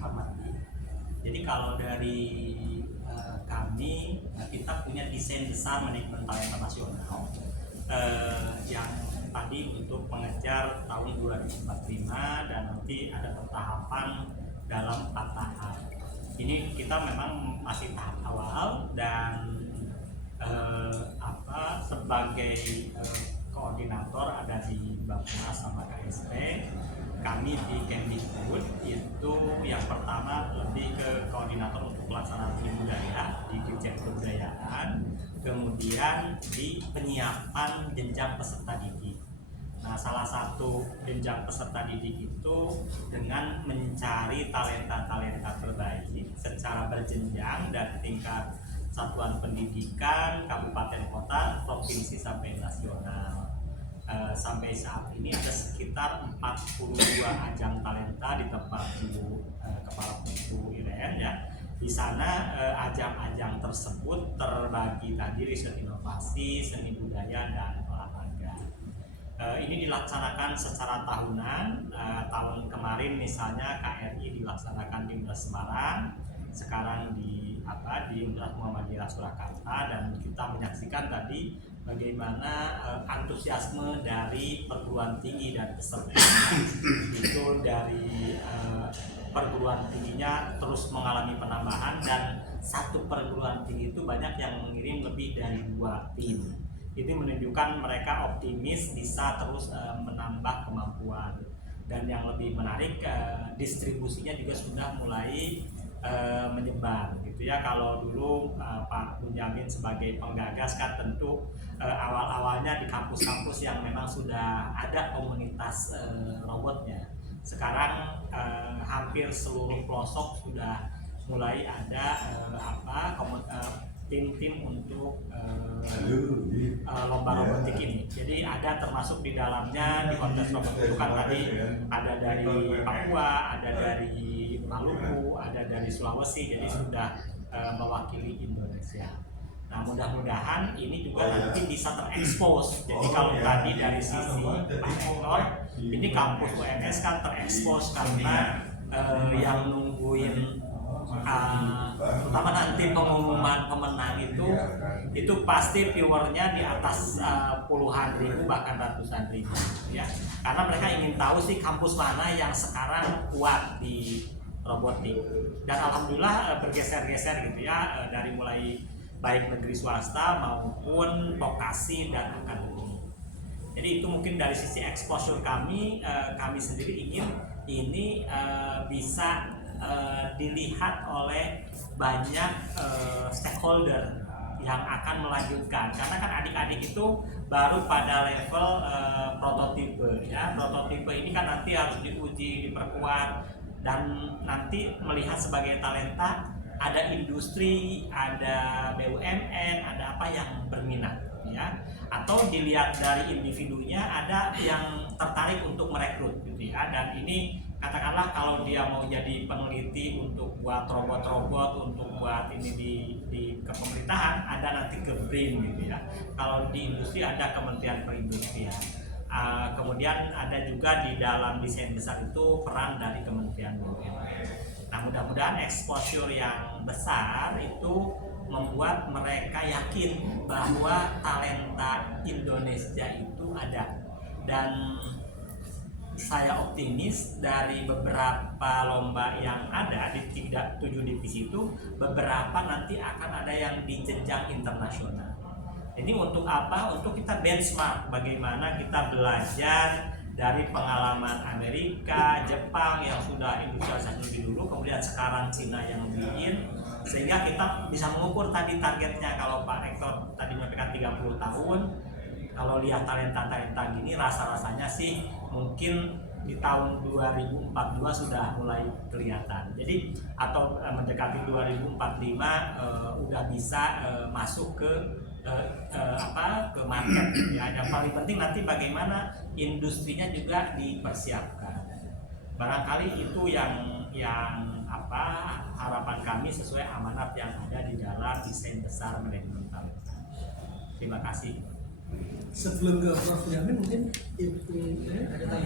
hormati. Jadi kalau dari kami, kita punya desain besar manajemen talenta nasional yang tadi untuk mengejar tahun 2045 dan nanti ada tahapan dalam 4 tahap. Ini kita memang masih tahap awal dan sebagai koordinator ada di Bappenas sama KSP. Kami di Kemdikbud itu yang pertama lebih ke koordinator untuk pelaksanaan seni budaya di Dirjen Kebudayaan, kemudian di penyiapan jenjang peserta didik. Nah, salah satu jenjang peserta didik itu dengan mencari talenta-talenta terbaik secara berjenjang dari tingkat satuan pendidikan, kabupaten kota, provinsi sampai nasional. Sampai saat ini ada sekitar 42 ajang talenta di tempat Ibu Kepala Putu Iren ya. Di sana ajang-ajang tersebut terbagi tadi riset inovasi, seni budaya dan olahraga. Ini dilaksanakan secara tahunan. Tahun kemarin misalnya KRI dilaksanakan di Universitas Semarang, sekarang di Universitas Muhammadiyah Surakarta, dan kita menyaksikan tadi bagaimana antusiasme dari perguruan tinggi dan peserta itu dari perguruan tingginya terus mengalami penambahan, dan satu perguruan tinggi itu banyak yang mengirim lebih dari 2 tim. Itu menunjukkan mereka optimis bisa terus menambah kemampuan, dan yang lebih menarik distribusinya juga sudah mulai menyebar gitu ya. Kalau dulu Pak Bunyamin sebagai penggagas kan tentu awal-awalnya di kampus-kampus yang memang sudah ada komunitas robotnya. Sekarang hampir seluruh pelosok sudah mulai ada tim-tim untuk lomba robotik ini. Jadi ada termasuk di dalamnya di kontes robotik itu kan tadi ada dari Papua, ada dari Maluku, ada dari Sulawesi, jadi sudah mewakili Indonesia. Nah, mudah-mudahan ini juga nanti bisa terekspos. Jadi kalau tadi dari sisi Pak Hector, ini kampus UNS kan terekspos karena yang nungguin terutama nanti pengumuman pemenang itu pasti viewernya di atas puluhan ribu bahkan ratusan ribu ya, karena mereka ingin tahu sih kampus mana yang sekarang kuat di robotik, dan alhamdulillah bergeser-geser gitu ya, dari mulai baik negeri swasta maupun vokasi dan akademik. Jadi itu mungkin dari sisi exposure kami sendiri ingin ini bisa dilihat oleh banyak stakeholder yang akan melanjutkan, karena kan adik-adik itu baru pada level prototipe ya. Prototipe ini kan nanti harus diuji, diperkuat, dan nanti melihat sebagai talenta ada industri, ada BUMN, ada apa yang berminat ya, atau dilihat dari individunya ada yang tertarik untuk merekrut gitu ya. Dan ini katakanlah kalau dia mau jadi peneliti untuk buat robot-robot, untuk buat ini di kepemerintahan, ada nanti ke BRIN gitu ya. Kalau di industri ada Kementerian Perindustrian. Kemudian ada juga di dalam desain besar itu peran dari Kementerian BUMN. Nah, mudah-mudahan exposure yang besar itu membuat mereka yakin bahwa talenta Indonesia itu ada, dan saya optimis dari beberapa lomba yang ada di 7 divisi itu, beberapa nanti akan ada yang di jenjang internasional. Ini untuk apa? Untuk kita benchmark bagaimana kita belajar dari pengalaman Amerika, Jepang yang sudah industrialisasi lebih dulu, kemudian sekarang Cina yang leading, sehingga kita bisa mengukur tadi targetnya. Kalau Pak Hector tadi menyampaikan 30 tahun, kalau lihat talenta-talenta gini rasa-rasanya sih mungkin di tahun 2042 sudah mulai kelihatan. Jadi atau mendekati 2045 udah bisa masuk ke market ya. Yang paling penting nanti bagaimana industrinya juga dipersiapkan. Barangkali itu yang harapan kami sesuai amanat yang ada di dalam desain besar manajemen talenta. Terima kasih. Sebelum ke Prof. Yamin mungkin ada tambahan.